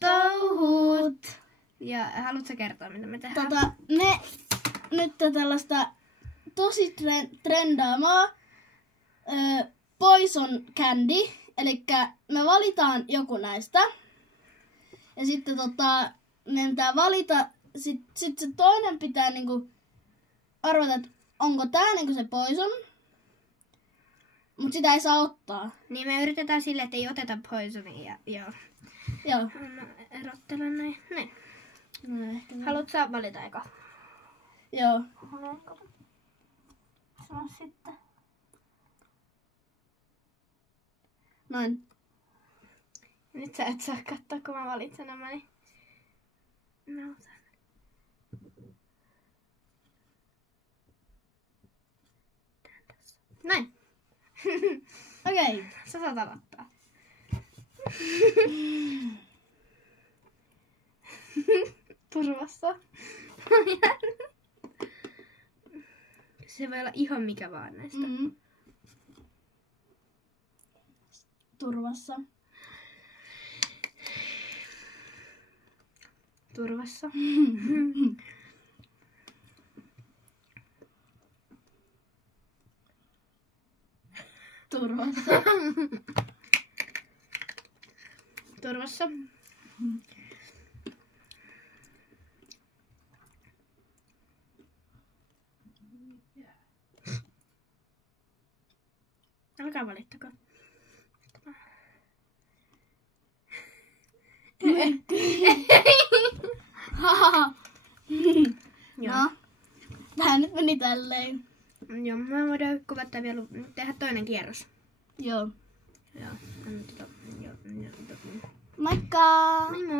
touhut. Ja haluatko kertoa, mitä me tehdään? Me nyt tällaista tosi trendaamaa Poison Candy. Elikkä me valitaan joku näistä. Ja sitten meidän pitää valita. Sitten se toinen pitää niinku arvata, että onko tää niinku se Poison. Mut sitä ei saa ottaa. Niin me yritetään silleen, että ei oteta Poisonia. Joo. Mä erottelen näin. Haluatko valita eka? Joo. Sano sitten. Noin. Nyt sä et saa katsoa, kun mä valitsen nämä. Niin... Mä otan. Näin. Okei. Sä saat aloittaa. Turvassa. Se voi olla ihan mikä vaan näistä. Mm-hmm. Turvassa. Turvassa. Turvassa. Turvassa. Alkaa valittako. No, tää nyt meni tälleen. Joo, mä voidaan kuvata vielä tehdä toinen kierros. Joo. Joo. Moikka! Moi moi!